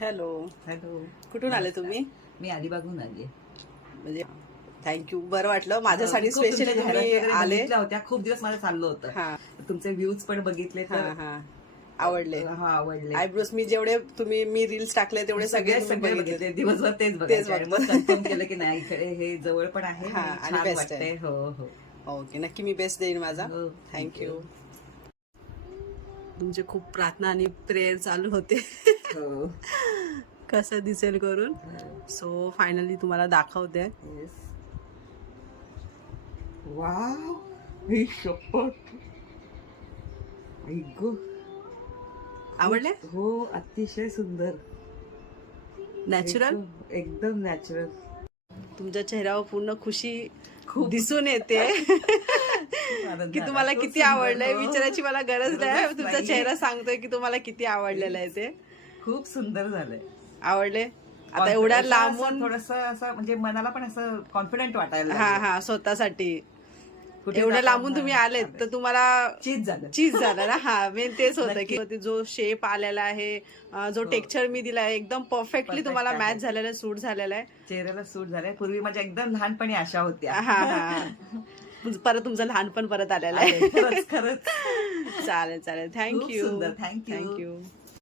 Hello. Hello. कुठून आले तुम्ही? मी अलिबागहून आली. म्हणजे थँक्यू, बरं वाटलं माझ्यासाठी स्पेशली तुम्ही आले. होत्या खूप दिवस मला चाललं होतं. तुमचे व्ह्यूज पण बघितले तर आवडले. आवडले. आयब्रोज मी जेवढे मी रील्स टाकले तेवढे सगळे बघितले. दिवसभर तेच बघायचे. कन्फर्म केलं की नाही इकडे हे जवळ पण आहे आणि बेस्ट आहे. हो हो ओके, नक्की मी बेस्ट देईन माझा. थँक्यू. तुमचे खूप प्रार्थना आणि प्रेयर चालू होते कसं दिसेल करून. सो फायनली तुम्हाला दाखवते. वाव, आवडले? हो, अतिशय सुंदर, नॅचरल, एकदम नॅचरल. तुमच्या चेहऱ्यावर पूर्ण खुशी दिसून येते की तुम्हाला किती आवडलंय. विचारायची मला गरज नाही, तुमचा चेहरा सांगतोय की तुम्हाला किती आवडलेलं आहे. ते खूप सुंदर झालंय. आवडले. आता एवढ्या लांबून थोडस असं म्हणजे मनाला पण असं कॉन्फिडंट वाटायला. हा स्वतःसाठी एवढ्या लांबून तुम्ही आलेत तर तुम्हाला चीज झालं ना. हा, मेन तेच होतं की जो शेप आलेला आहे, जो टेक्स्चर मी दिलाय एकदम परफेक्टली तुम्हाला मॅच झालेला, सूट झालेला आहे, चेहऱ्याला सूट झालाय. पूर्वी माझ्या एकदम लहानपणी आशा होत्या. परत तुमचं लहानपण परत आलेलं आहे. खरंच खरंच. चालेल. थँक्यू. थँक्यू.